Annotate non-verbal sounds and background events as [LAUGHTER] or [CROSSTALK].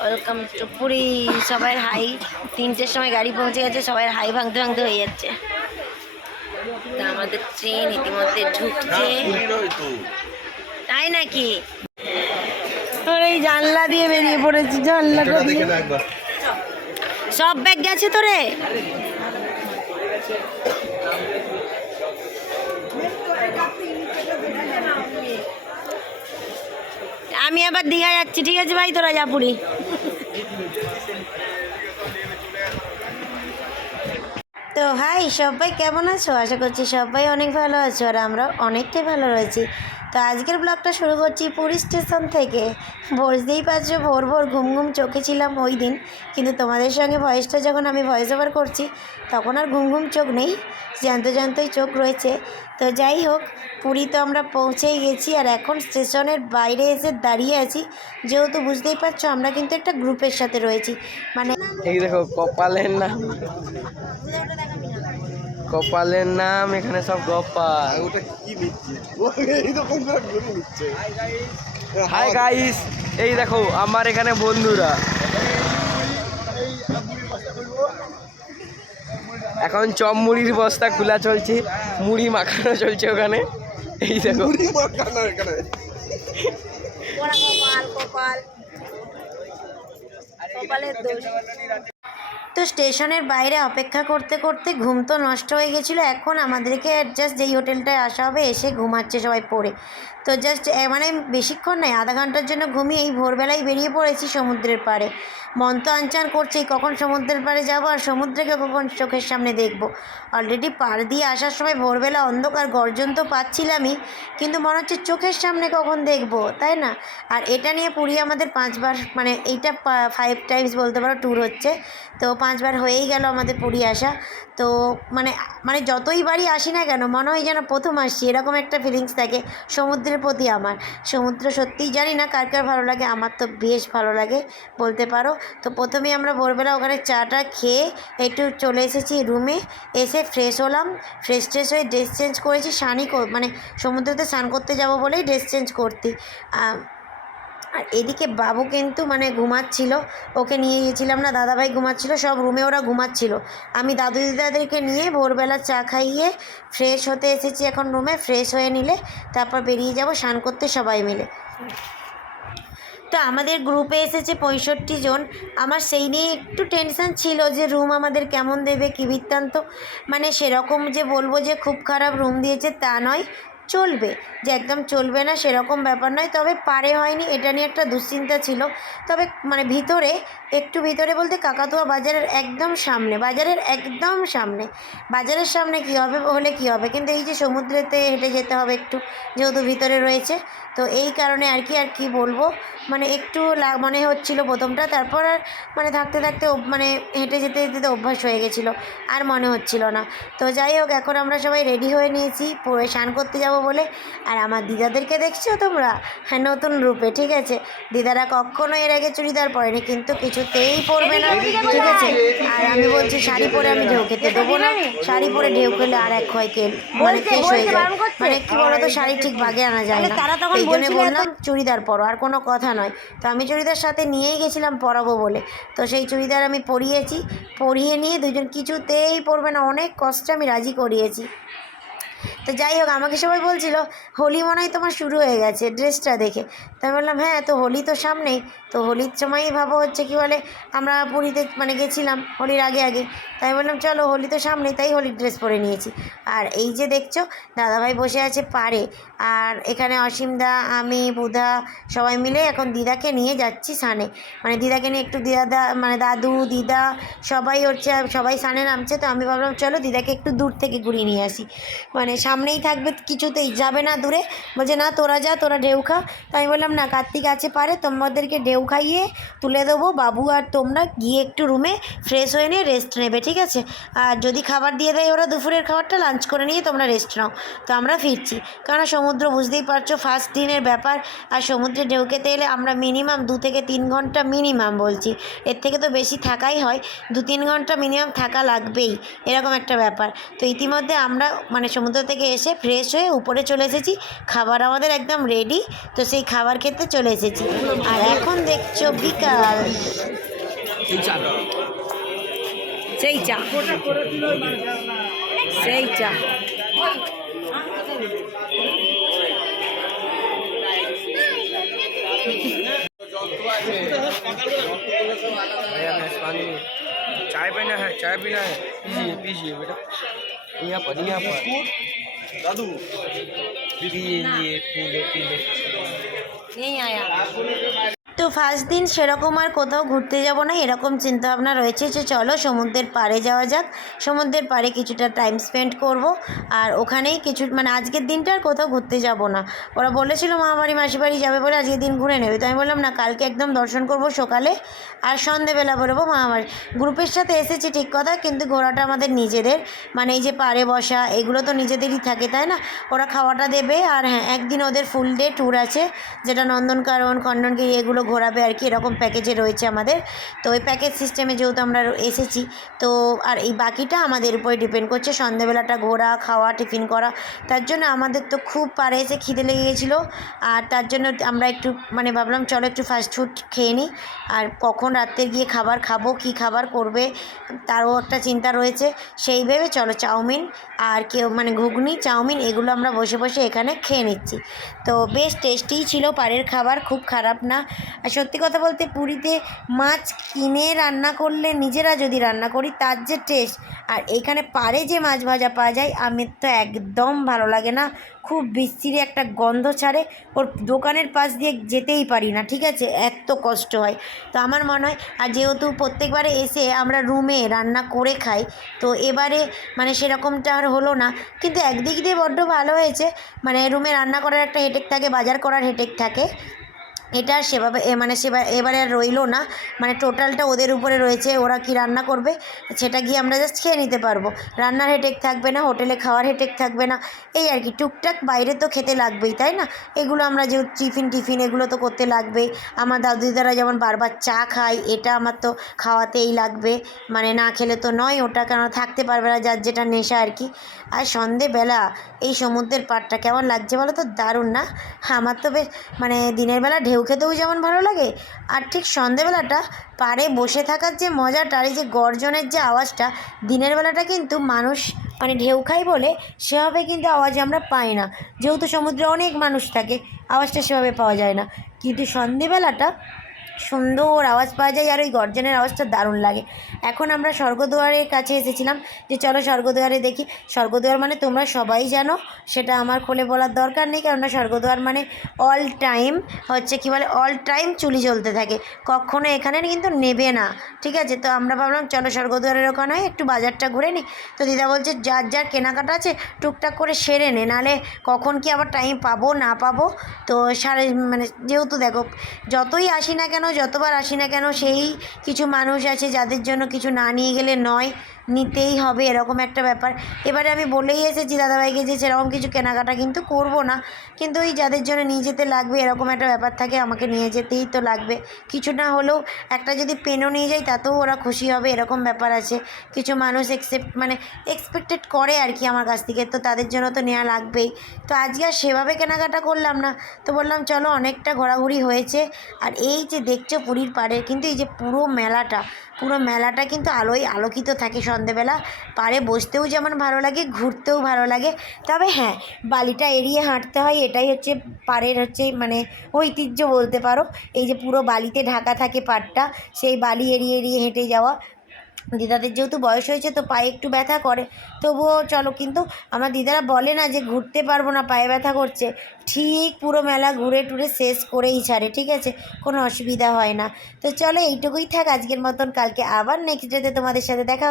Welcome to Puri. সবাই high. তিনটের সময় গাড়ি পৌঁছে গেছে সবাই হাই ভাঙতে ভাঙতে হয়ে যাচ্ছে। তা আমাদের ট্রেন ইতিমধ্যে ঢুকছে। তাই নাকি? আর এই জানলা দিয়ে বেরিয়ে পড়েছি জানলাটা দিয়ে। সব ব্যাগ গেছে তো আমি আবার দীঘা যাচ্ছি, ঠিক আছে ভাই? তোরা যা পুরী। তো হাই, সবাই কেমন আছো? আশা করছি সবাই অনেক ভালো আছো, আর আমরা অনেকটাই ভালো রয়েছি। তো আজকের ব্লগটা শুরু করছি পুরী স্টেশন থেকে। বুঝতেই পারছ ভোর ভোর ঘুম ঘুম চোখে ছিলাম ওই দিন। কিন্তু তোমাদের সঙ্গে ভয়েসটা যখন আমি ভয়েস ওভার করছি তখন আর ঘুম ঘুম চোখ নেই জ্যান্ত জ্যান্তই চোখ রয়েছে। তো যাই হোক পুরী তো আমরা পৌঁছেই গেছি আর এখন স্টেশনের বাইরে এসে দাঁড়িয়ে আছি। যেহেতু বুঝতেই পারছ আমরা কিন্তু একটা গ্রুপের সাথে রয়েছি। মানে এই দেখো কপালের নাম। [LAUGHS] কপালের নাম এখানে সব গোপাল। ওটা কি নিচ্ছে? এইরকম করে ঘুরে নিচ্ছে? হাই গাইস এই দেখো আমার এখানে বন্ধুরা। এখন চপ মুড়ির বস্তা খোলা চলছে মুড়ি মাখানো চলছে ওখানে। এই দেখো। মুড়ি মাখানো এখানে। কপাল কপাল। কপালের দোষ। তো স্টেশনের বাইরে অপেক্ষা করতে করতে ঘুম তো নষ্ট হয়ে গেছিল। এখন আমাদেরকে জাস্ট যেই হোটেলটায় আসা হবে, এসে ঘুমাচ্ছে সবাই পড়ে। তো জাস্ট মানে বেশিক্ষণ নয়, আধা ঘণ্টার জন্য ঘুমিয়ে এই ভোরবেলায় বেরিয়ে পড়েছি সমুদ্রের পাড়ে। মন তো আনচান করছেই, কখন সমুদ্রের পাড়ে যাব আর সমুদ্রকে কখন চোখের সামনে দেখব। অলরেডি পাড় দিয়ে আসার সময় ভোরবেলা অন্ধকার গর্জন তো পাচ্ছিলামই, কিন্তু মনে হচ্ছে চোখের সামনে কখন দেখব, তাই না? আর এটা নিয়ে পুরী আমাদের পাঁচবার মানে এইটা ফাইভ টাইমস বলতে পারো ট্যুর হচ্ছে। তো পাঁচবার হয়েই গেল আমাদের পুরী আসা। তো মানে মানে যতই বাড়ি আসি না কেন, মনে হয় যেন প্রথম আসছি, এরকম একটা ফিলিংস থাকে সমুদ্রের প্রতি আমার। সমুদ্র সত্যিই জানি না কার কার ভালো লাগে, আমার তো বেশ ভালো লাগে বলতে পারো। তো প্রথমেই আমরা ভোরবেলা ওখানে চাটা খেয়ে একটু চলে এসেছি রুমে এসে ফ্রেশ হলাম। ফ্রেশ ট্রেশ হয়ে ড্রেস চেঞ্জ করেছি স্নানই মানে সমুদ্রতে স্নান করতে যাব বলেই ড্রেস চেঞ্জ করতি। আর এদিকে বাবু কিন্তু মানে ঘুমাচ্ছিল, ওকে নিয়ে গেছিলাম না, দাদাভাই ঘুমাচ্ছিল, সব রুমে ওরা ঘুমাচ্ছিল। আমি দাদু দিদাদেরকে নিয়ে ভোরবেলা চা খাইয়ে ফ্রেশ হতে এসেছি এখন রুমে ফ্রেশ হয়ে নিলে তারপর বেরিয়ে যাব স্নান করতে সবাই মিলে। তো আমাদের গ্রুপে এসেছে পঁয়ষট্টি জন। আমার সেই নিয়ে একটু টেনশন ছিল যে রুম আমাদের কেমন দেবে, কী বৃত্তান্ত। মানে সেরকম যে বলব যে খুব খারাপ রুম দিয়েছে তা নয়। চলবে, যে একদম চলবে না সেরকম ব্যাপার নয়। তবে পারে হয়নি, এটা নিয়ে একটা দুশ্চিন্তা ছিল। তবে মানে ভিতরে, একটু ভিতরে বলতে কাকাতুয়া বাজারের একদম সামনে, বাজারের একদম সামনে। বাজারের সামনে কী হবে, হলে কী হবে? কিন্তু এই যে সমুদ্রেতে হেঁটে যেতে হবে একটু, যেহেতু ভিতরে রয়েছে, তো এই কারণে আর কি আর কি বলব? মানে একটু মনে হচ্ছিল প্রথমটা, তারপর আর মানে থাকতে থাকতে মানে হেঁটে যেতে যেতে অভ্যাস হয়ে গেছিল, আর মনে হচ্ছিল না। তো যাই হোক, এখন আমরা সবাই রেডি হয়ে নিয়েছি স্নান করতে যাব বলে আর আমার দিদাদেরকে দেখছ তোমরা? হ্যাঁ নতুন রূপে ঠিক আছে? দিদারা কখনো এর আগে চুড়িদার পরেনি কিন্তু কিছুতেই পরবে না ঠিক আছে? আর আমি বলছি শাড়ি পরে আমি ঢেউ খেতে দেবো না। শাড়ি পরে ঢেউ খেলে আর এক হয় কেল মানে কেস হয়ে যায়। মানে কি বলতো শাড়ি ঠিক বাগে আনা যায় না। তারা তখন বললাম চুড়িদার পরো আর কোনো কথা নয়। তো আমি চুড়িদার সাথে নিয়েই গেছিলাম পরাবো বলে। তো সেই চুড়িদার আমি পরিয়েছি। পরিয়ে নিয়ে দুজন কিছুতেই পরবে না অনেক কষ্টে আমি রাজি করিয়েছি। তো যাই হোক, আমাকে সবাই বলছিল, হোলি মনে হয় তোমার শুরু হয়ে গেছে, ড্রেসটা দেখে। তো আমি বললাম হ্যাঁ তো হোলি তো সামনেই। তো হোলির সময়ই ভাবো হচ্ছে কি বলে, আমরা পুরীতে মানে গেছিলাম হোলির আগে আগে। তাই বললাম, চলো, হোলি তো সামনেই, তাই হোলির ড্রেস পরে নিয়েছি। আর এই যে দেখছ, দাদাভাই বসে আছে পারে আর এখানে অসীমদা আমি, বুধা, সবাই মিলে এখন দিদাকে নিয়ে যাচ্ছি সানে মানে দিদাকে নিয়ে একটু দিদা মানে দাদু, দিদা, সবাই হচ্ছে, সবাই সানে নামছে। তো আমি ভাবলাম, চলো, দিদাকে একটু দূর থেকে ঘুরিয়ে নিয়ে আসি। মানে সামনেই থাকবে, কিছুতেই যাবে না দূরে। বলছে, না, তোরা যা, তোরা ঢেউ খা। তো আমি বললাম, না, কার্তিক আছে পারে, তোমাদেরকে ঢেউ খাইয়ে তুলে দেবো। বাবু আর তোমরা গিয়ে একটু রুমে ফ্রেশ হয়ে নিয়ে রেস্ট নেবে, ঠিক আছে? আর যদি খাবার দিয়ে দেয় ওরা দুপুরের খাবারটা লাঞ্চ করে নিয়ে তোমরা রেস্ট নাও। তো আমরা ফিরছি। কারণ সমুদ্র বুঝতেই পারছ ফার্স্ট দিনের ব্যাপার। আর সমুদ্রে ঢেউ খেতে এলে আমরা মিনিমাম দু থেকে তিন ঘণ্টা মিনিমাম বলছি। এর থেকে তো বেশি থাকাই হয়। দু তিন ঘণ্টা মিনিমাম থাকা লাগবেই, এরকম একটা ব্যাপার। তো ইতিমধ্যে আমরা মানে সমুদ্র থেকে থেকে এসে ফ্রেশ হয়ে উপরে চলে এসেছি খাবার আমাদের একদম রেডি তো সেই খাবার খেতে চলে এসেছি আর এখন দেখছো বিকাল এই চা সেই চা সেই চা भैया भैंस पानी चाय पीना है चाय पीना है पीजिए पीजिए बेटा यहाँ पर यहाँ पर দাদু पिए पिए पिए नहीं आया ফার্স্ট দিন সেরকম আর কোথাও ঘুরতে যাব না, এরকম চিন্তাভাবনা রয়েছে যে চলো সমুদ্রের পাড়ে যাওয়া যাক। সমুদ্রের পাড়ে কিছুটা টাইম স্পেন্ড করব আর ওখানেই কিছু মানে আজকের দিনটা আর কোথাও ঘুরতে যাব না। ওরা বলেছিল, মামাবাড়ি মাসি বাড়ি যাবে বলে আজকের দিন ঘুরে নেবে। তো আমি বললাম, না, কালকে একদম দর্শন করব সকালে আর সন্ধেবেলা বেরোবো মামাবাড়ি। গ্রুপের সাথে এসেছি ঠিক কথা, কিন্তু ঘোরাটা আমাদের নিজেদের। মানে এই যে পাড়ে বসা, এগুলো তো নিজেদেরই থাকে, তাই না? ওরা খাওয়াটা দেবে আর হ্যাঁ একদিন ওদের ফুল ডে ট্যুর আছে, যেটা নন্দনকানন খণ্ডনগিরি এগুলো ঘোরাবে আর কি, এরকম প্যাকেজে রয়েছে আমাদের। তো ওই প্যাকেজ সিস্টেমে যেহেতু আমরা এসেছি, তো আর এই বাকিটা আমাদের উপরে ডিপেন্ড করছে। সন্ধেবেলাটা ঘোরা, খাওয়া টিফিন করা, তার জন্য আমাদের তো খুব পাড়ে এসে খিদে লেগে গেছিল। আর তার জন্য আমরা একটু মানে ভাবলাম চলো একটু ফাস্ট ফুড খেয়ে নিই আর কখন রাত্রে গিয়ে খাবার খাব, কি খাবার করবে, তারও একটা চিন্তা রয়েছে। সেই ভেবে চলো চাউমিন আর কেউ মানে ঘুগনি, চাউমিন, এগুলো আমরা বসে বসে এখানে খেয়ে নিচ্ছি। তো বেশ টেস্টিই ছিল, পাড়ের খাবার, খুব খারাপ না। আর সত্যি কথা বলতে পুরীতে মাছ কিনে রান্না করলে নিজেরা যদি রান্না করি, তার যে টেস্ট আর এখানে পারে যে মাছ ভাজা পাওয়া যায়, আমার তো একদম ভালো লাগে না। খুব বিস্তিরি একটা গন্ধ ছাড়ে, ওর দোকানের পাশ দিয়ে যেতেই পারি না, ঠিক আছে? এত কষ্ট হয়। তো আমার মনে হয়, আর যেহেতু প্রত্যেকবারে এসে আমরা রুমে রান্না করে খাই, তো এবারে মানে সেরকমটা আর হলো না। কিন্তু একদিক দিয়ে বড্ড ভালো হয়েছে মানে রুমে রান্না করার একটা হেটেক থাকে, বাজার করার হেটেক থাকে। এটা সেভাবে মানে সেবা, এবারে আর রইল না। মানে টোটালটা ওদের উপরে রয়েছে, ওরা কি রান্না করবে, সেটা গিয়ে আমরা জাস্ট খেয়ে নিতে পারব। রান্নার হেটেক থাকবে না হোটেলে খাওয়ার হেটেক থাকবে না। এই আর কি, টুকটাক বাইরে তো খেতে লাগবেই, তাই না? এগুলো আমরা যে টিফিন টিফিন এগুলো তো করতে লাগবেই আমার দাদু দিদারা যেমন বারবার চা খায়, এটা আমার তো খাওয়াতেই লাগবে। মানে না খেলে তো নয়, ওটা কেন থাকতে পারবে না, যার যেটা নেশা আর কি। আর সন্ধেবেলা এই সমুদ্রের পাড়টা কেমন লাগছে বলো তো? দারুণ না? আমার তো বেশ মানে দিনের বেলা ঢেউ খেতেও যেমন ভালো লাগে, আর ঠিক সন্ধেবেলাটা পাড়ে বসে থাকার যে মজাটা, আর এই যে গর্জনের যে আওয়াজটা, দিনের বেলাটা কিন্তু মানুষ মানে ঢেউ খাই বলে সেভাবে কিন্তু আওয়াজ আমরা পাই না। যেহেতু সমুদ্রে অনেক মানুষ থাকে, আওয়াজটা সেভাবে পাওয়া যায় না। কিন্তু সন্ধেবেলাটা সুন্দর আওয়াজ পাওয়া যায় আর ওই গর্জনের আওয়াজটা দারুণ লাগে। এখন আমরা স্বর্গদুয়ারের কাছে এসেছিলাম যে চলো স্বর্গদুয়ারে দেখি। স্বর্গদুয়ার মানে তোমরা সবাই জানো, সেটা আমার খুলে বলার দরকার নেই, কেননা স্বর্গদুয়ার মানে অল টাইম হচ্ছে কি বলে অল টাইম চুলি জ্বলতে থাকে। কখনো এখানে কিন্তু নেবে না, ঠিক আছে? তো আমরা ভাবলাম চলো স্বর্গদুয়ারের ওখানে হয় একটু বাজারটা ঘুরে নিই তো দিদা বলছে, যার যার কেনাকাটা আছে, টুকটাক করে সেরে নে, নাহলে কখন কি আবার টাইম পাবো, না পাবো? তো সারে মানে যেহেতু দেখো, যতই আসি না কেন যতবার আসি না কেন, সেই কিছু মানুষ আছে যাদের জন্য কিছু না নিয়ে গেলে নয়। নিতেই হবে, এরকম একটা ব্যাপার। এবারে আমি বলেই এসেছি দাদাভাইকে যে সেরকম কিছু কেনাকাটা কিন্তু করব না। কিন্তু ওই যাদের জন্য নিয়ে যেতে লাগবে, এরকম একটা ব্যাপার থাকে, আমাকে নিয়ে যেতেই তো লাগবে। কিছু না হলেও একটা যদি পেনও নিয়ে যাই, তাতেও ওরা খুশি হবে, এরকম ব্যাপার আছে। কিছু মানুষ এক্সেপ্ট মানে এক্সপেক্টেড করে আর কি আমার কাছ থেকে, তো তাদের জন্য তো নেওয়া লাগবেই। তো আজকে আর সেভাবে কেনাকাটা করলাম না। তো বললাম, চলো, অনেকটা ঘোরাঘুরি হয়েছে। আর এই যে দেখছ পুরীর পাড়ে কিন্তু এই যে পুরো মেলাটা পুরো মেলাটা কিন্তু আলোয় আলোকিত থাকে সন্ধেবেলা পাড়ে বসতেও যেমন ভালো লাগে, ঘুরতেও ভালো লাগে। তবে হ্যাঁ বালিটা এড়িয়ে হাঁটতে হয়, এটাই হচ্ছে পাড়ের হচ্ছে মানে ঐতিহ্য বলতে পারো। এই যে পুরো বালিতে ঢাকা থাকে পাড়টা, সেই বালি এড়িয়ে এড়িয়ে হেঁটে যাওয়া। দিদাদের যেহেতু বয়স হয়েছে, তো পায়ে একটু ব্যথা করে। তবুও চলো, কিন্তু আমার দিদারা বলে না যে ঘুরতে পারব না, পায়ে ব্যথা করছে। ঠিক পুরো মেলা ঘুরে টুরে শেষ করেই ছাড়ে, ঠিক আছে? কোনো অসুবিধা হয় না। তো চলো, এইটুকুই থাক আজকের মতন। কালকে আবার নেক্সট ডেতে তোমাদের সাথে দেখা